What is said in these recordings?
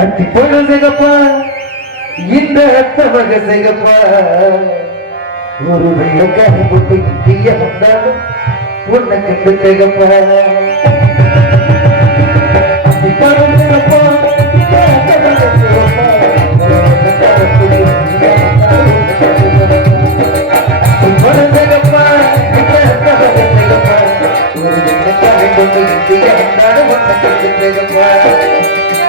அத்தி பொண்ணு சிகப்பா இந்த அத்தமக சிகப்பா ஒரு வெள்ளக்காரன் போட்டு இந்திய வந்தாலும் உன்னை கண்டு சிகப்பா அத்தி பொண்ணு சிகப்பா I'm not a woman, I'm not a woman, I'm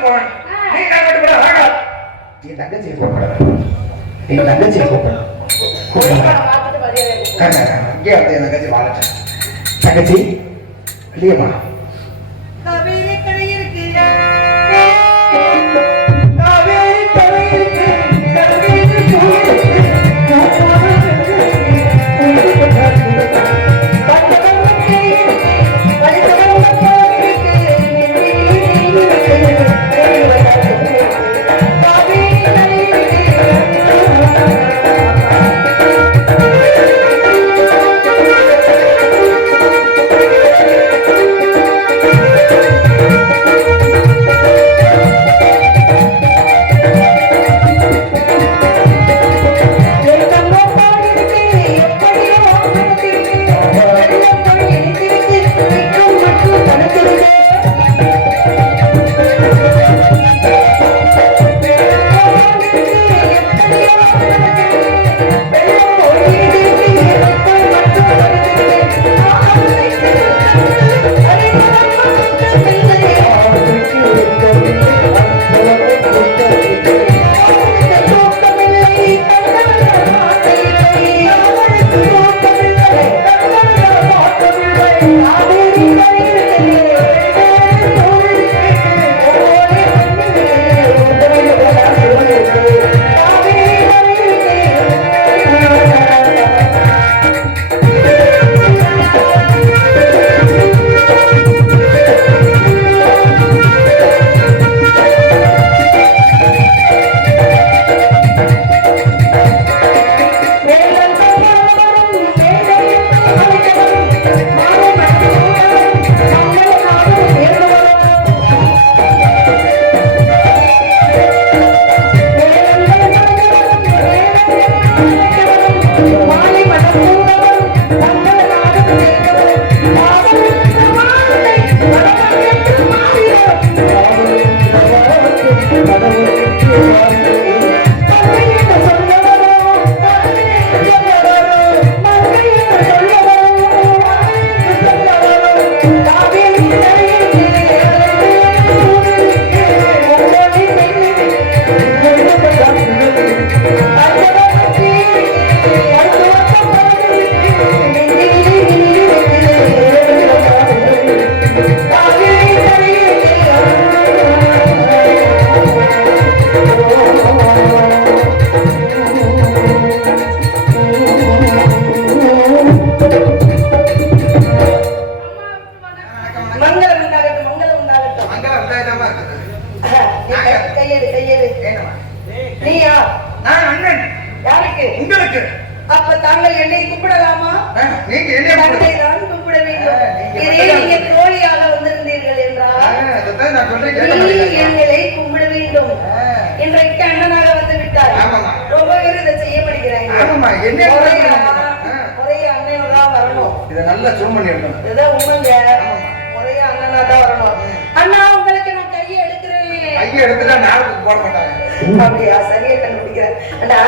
மட்டும் போகணும் நீ நான் மட்டும் கூட வேண்டாம் நீ தங்கச்சியை கூப்பிட நீ தங்கச்சியை கூப்பிட. தங்கச்சி வாழட்டேன் தங்கச்சி இல்லையம்மா மங்களம் உண்டாயதாமா இருக்குது கை- கையெடு கையெடு ஏனம்மா? நீயா நான் அண்ணன் யாருக்கு உங்களுக்கு அப்ப தாங்கள் என்னை நீங்க தங்களை கூப்பிட வேண்டும் இதே. நீங்க தோழியாக வந்திருந்தீர்கள் ஆ, என்றால் அதைத்தான் நான் சொல்றேன் கேட்க நீ மாட்டேங்கிறீங்க. எங்களை கும்பிட வேண்டும் ஆ, இன்றைக்கு அண்ணனாக வந்து விட்டார். ரொம்ப பேர் இதை செய்யப்படுகிறாங்க முறையா அண்ணன் தான் வரணும் இதை நல்லா zoom பண்ணி எடுக்கணும். இதுதான் உண்மைங்க ஆமாம்மா. முறையா அண்ணனா தான் வரணும் அண்ணா கையை எடுத்துட்டா நாளுக்கு போட மாட்டாங்க. அப்படியா? சரியா கண்டுபிடிக்கிறேன். அண்ணா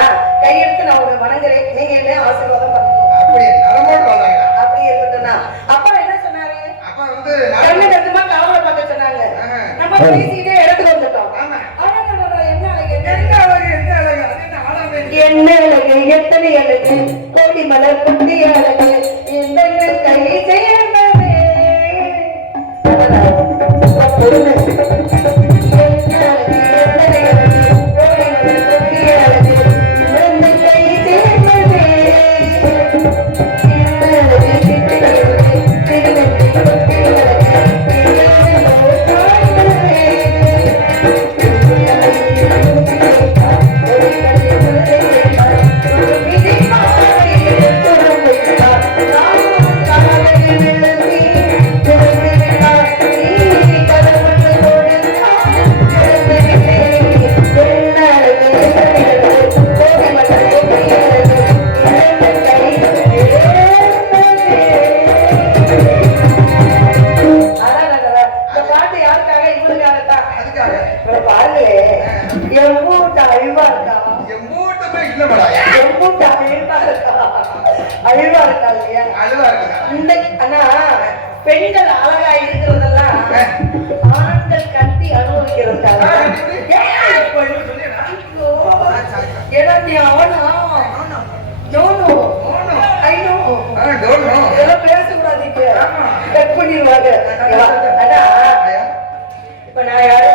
கையெடுத்து நான் உங்களை வணங்குறேன். நீங்க என்ன ஆசீர்வாதம் பண்ணணும் அப்படியே நலமோடு வந்தாங்க அப்படி இருக்கட்டும்ண்ணா. அப்பா என்ன சொன்னாரு? அப்ப வந்து கண்ணு நிஜமா காவலை பார்க்க சொன்னாங்க. ஆஹா. நம்ம பேசிக்கிட்டே இடத்துக்கு வந்துட்டோம். என்ன அழகு என்ன அழகு, என்ன அழகு, என்ன அழகு? எத்தனை அழகு? கோடி மலர் குட்டி அழகு. என்னென்ன கை பொண்ணு பாருங்களே எவ்வூட்ட அழிவா இருக்கா? எம்பூட்டுமே இல்லைமாடா. எவ்வூட்ட அழிவா இருக்கா? அழிவா இருக்கா இல்லையா? அழுவா இருக்குதா? இந்த அண்ணா பெண்கள் அழகா இருக்கிறதெல்லாம் ஆண்கள் கட்டி அனுபவிக்கிறதுக்காக. ஐயோ, நீ அவனா no no No, no. I know ah, don't know. இதெல்லாம் பேசக்கூடாது. கட் பண்ணிடுவாங்க. இப்ப நான் யாரு?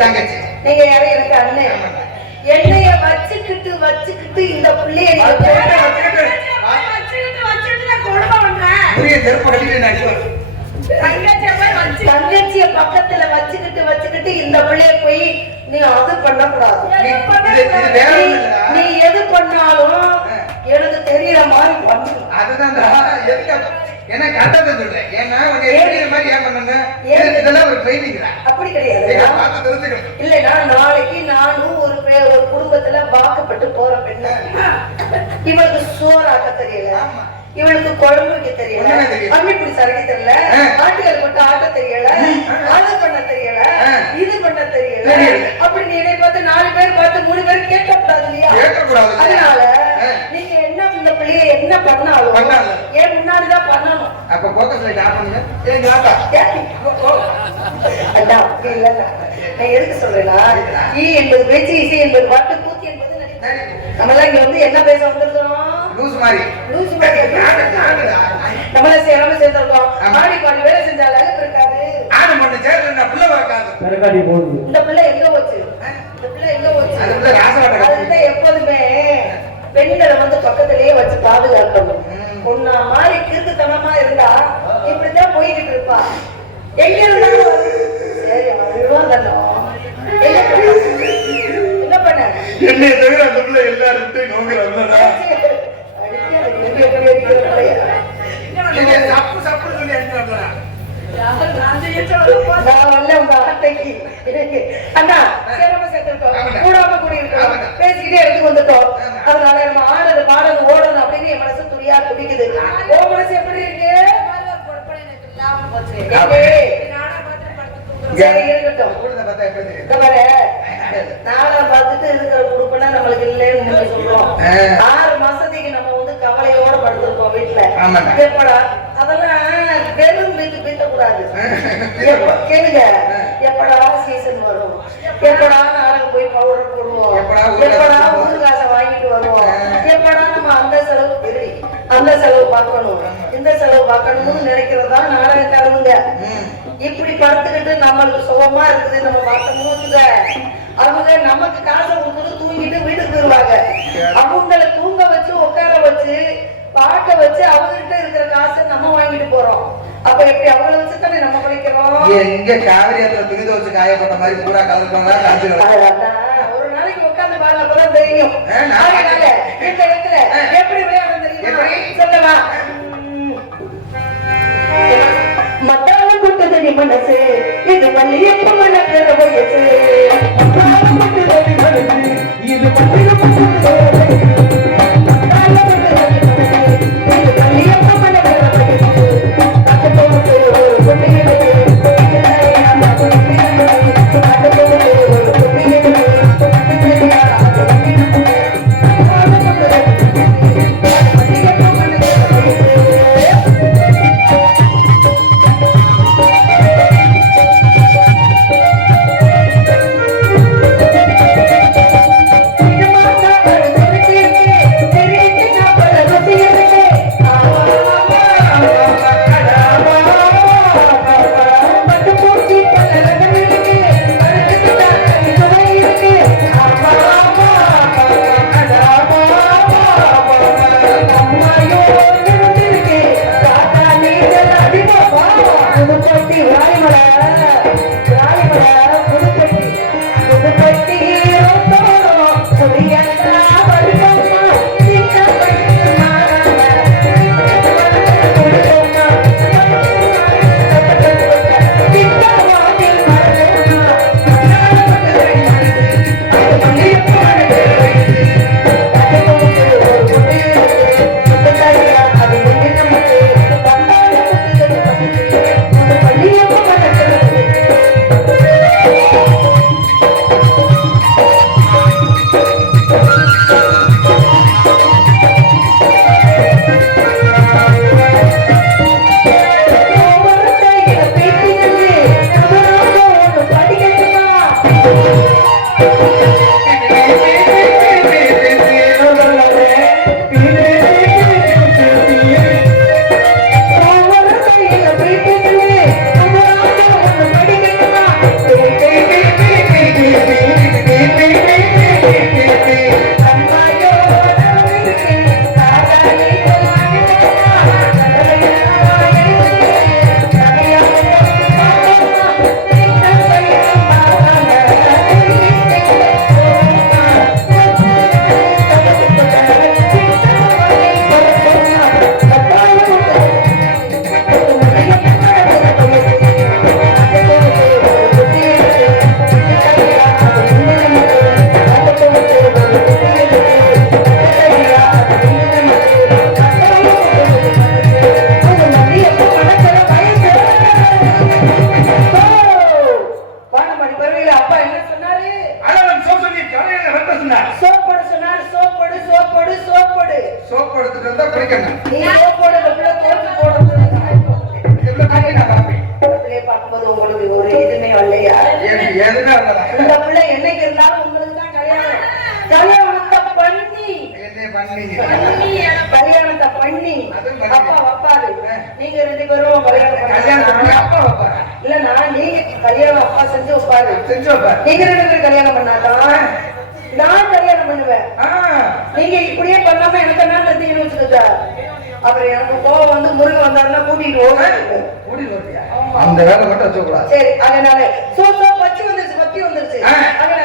தங்கச்சி. நீங்க யாரு எனக்கு அண்ணன். என்னைய வச்சுக்கிட்டு வச்சுக்கிட்டு இந்த புள்ளைய. தங்கச்சிய பக்கத்துல வச்சுக்கிட்டு வச்சுக்கிட்டு இந்த புள்ளைய போய் நீ அது பண்ணக்கூடாது. நீ- எது பண்ணாலும் எனக்கு தெரியற மாதிரி பண்ணு. அப்ப- ஏன்னா கரெக்டா சொல்றேன். ஏன்னா மாதிரி ஏன் பண்ணுங்க? இதெல்லாம் ஒரு தான். அப்படி கிடையாது. இல்லைன்னா நாளைக்கு நானும் ஒரு ஒரு குடும்பத்துல வாக்கப்பட்டு போற பெண்ணு இவளுக்கு சோறாக்க தெரியல. இவளுக்கு குழம்பு வைக்க தெரியல. அம்மி பிடி தெரியல. ஆட்டுகள் மட்டும் ஆட்ட தெரியல அது பண்ண தெரியல. இது பண்ண தெரியல. அப்படி நீ என்னை பார்த்து நாலு பேர் பார்த்து மூணு பேர் கேட்கக்கூடாது இல்லையா? அதனால. நீங்க என்ன இந்த பிள்ளைய என்ன பண்ணாலும் பண்ணாலும். ஏன் முன்னாடிதான் பண்ணணும் அப்ப focus light off பண்ணுங்க. ஏய், ஞாபகா. அண்ணா, அப்படி இல்லைண்ணா. நான் எதுக்கு சொல்றேன்னா, ஈ என்பது பேச்சு, இசை என்பது பாட்டு, கூத்து என்பது. நம்மளாம் இங்க வந்து என்ன பேச வந்திருக்கிறோம்? லூசு மாதிரி. லூசு மாதிரி. நம்மள சேராம சேர்ந்திருக்கோம். ஆடி பாடி வேலை செஞ்ச அழகு இருக்காது. ஆடு மண்ணு சேர்ந்து புள்ள வரக்காது கரகாட்டி போகுது இந்த பிள்ளை எங்க போச்சு? இந்த பிள்ளை எங்க போச்சு? அது கட்டி. எப்போதுமே பெண்களை வந்து பக்கத்திலேயே வச்சு பாதுகாக்கணும். பொண்ணா மாதிரி கிறுக்குத்தனமா இருந்தா இப்படித்தான் போய்கிட்டு இருப்பா எங்க இருந்தாலும் சரி என்ன பண்ண என்ன தவிர வரல உங்க அத்தைக்கு. அண்ணா, சேராம சேர்த்திருக்கோம். கூடாம கூடியிருக்கோம். ஆமாண்ணா. பேசிக்கிட்டே எடுத்து வந்துட்டோம் ஆமா. அதனால நம்ம ஆடுறது பாடுறது ஓடணும் அப்படின்னு என் மனசு துடியா துடிக்குது ஓ மனசு எப்படி இருக்கு? நாளை பார்த்துட்டு இருக்கிற குடுப்பனா நம்மளுக்கு இல்லைன்னு சொல்றோம். ஆறு மாசத்துக்கு நம்ம வந்து கவலையோட படுத்திருக்கோம் வீட்டுல. எப்படா அதெல்லாம் வெறும் வீட்டு பீத்த கூடாது எப்ப- கேளுங்க. எப்படா சீசன் வரும்? எப்படா நாளைக்கு போய் பவுடர் எப்படா ஊர்காசை வாங்கிட்டு வருவோம். எப்படா நம்ம அந்த செலவு சரி, அந்த செலவு பார்க்கணும். இந்த செலவு பார்க்கணும்னு நினைக்கிறதா நாடகக்காரனுங்க. இப்படி படுத்துக்கிட்டு நம்மளுக்கு சுகமா இருக்குது நம்ம பார்த்தோம்னு வச்சுக்க அவங்க நமக்கு காசை கொடுத்துட்டு தூங்கிட்டு வீட்டுக்கு போயிருவாங்க அவங்கள தூங்க வச்சு உட்கார வச்சு பார்க்க வச்சு அவங்ககிட்ட இருக்கிற காசை நம்ம வாங்கிட்டு போறோம். அப்ப எப்படி அவங்கள வச்சு தானே நம்ம படிக்கிறோம்? எங்க காவிரி ஆத்துல துணி துவச்சு காய போட்ட மாதிரி பூரா கலர் பண்ணா காய்ச்சி அதான், ஒரு நாளைக்கு உட்கார்ந்து பாருங்க அப்பதான் தெரியும். இந்த இடத்துல எப்படி விளையாடணும் தெரியுமா? சொல்லவா? மனசு. இது மல்லியப்ப மனக்கிற வயசு? இது இந்த பிள்ளை என்னைக்கு இருந்தாலும் உங்களுக்கு தான் கல்யாணம். கல்யாணத்தை பண்ணி. கல்யாணத்தை பண்ணி. அப்பா வப்பாரு. நீங்க ரெண்டு பேரும் வைப்பாரு? இல்லன்னா நீங்க கல்யாணம் அப்பா செஞ்சு வைப்பாரு. செஞ்சு வைப்பாரு. நீங்க ரெண்டு பேரும் கல்யாணம் பண்ணாதான் நான் கல்யாணம் பண்ணுவேன். நீங்க இப்படியே பண்ணாம எனக்கு என்ன நடத்தீங்கன்னு வச்சுக்கோங்க. அப்புறம் எனக்கு கோவம் வந்து முருகன் வந்தாருன்னா கூட்டிட்டு ஓடுவேன் கூடி வருவியா? அந்த வேலை மட்டும் வச்சுக்கூடாது சரி அதனால All right.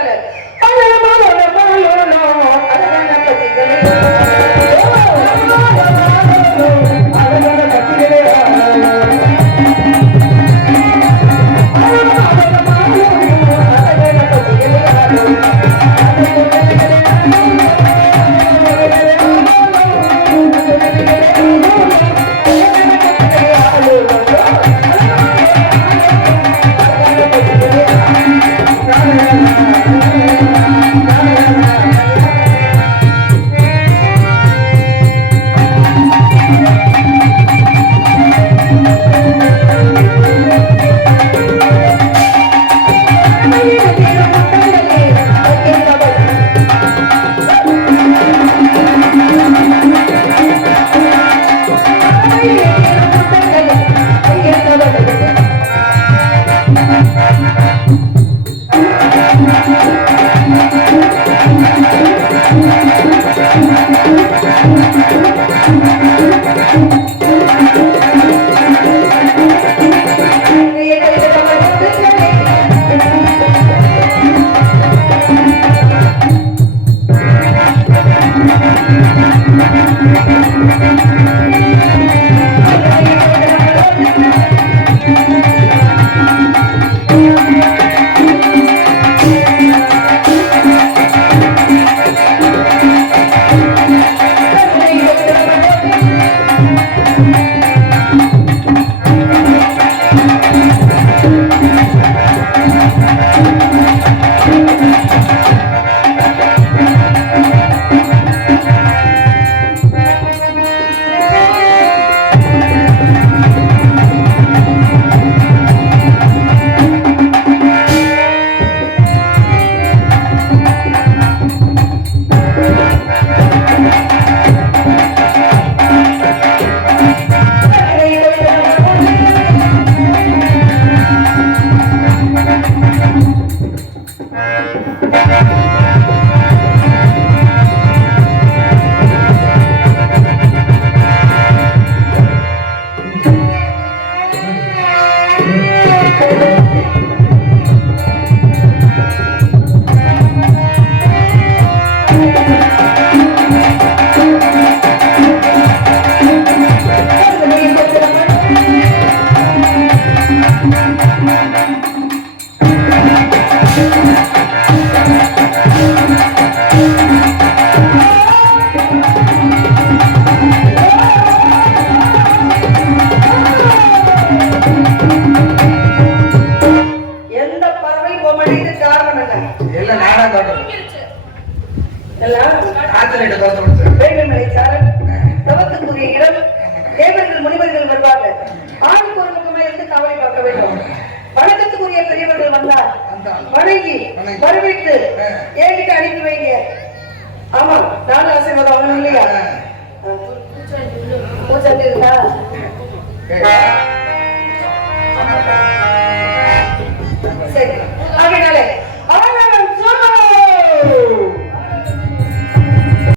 எந்த எல்லாம் முனிவர்கள் வருவார்கள். ஆண் பொருளுக்கு இருந்து காவலை பார்க்க வேண்டும். வணக்கத்துக்குரிய பெரியவர்கள் வந்தார் வணங்கி வரவேற்று ஏகிட்ட அனுப்பி வைங்க. ஆமா நானும் ஆசீர்வாதம் வாங்கணும் இல்லையா? பூச்சாண்டி இருக்கா சரி. ஆகையினாலே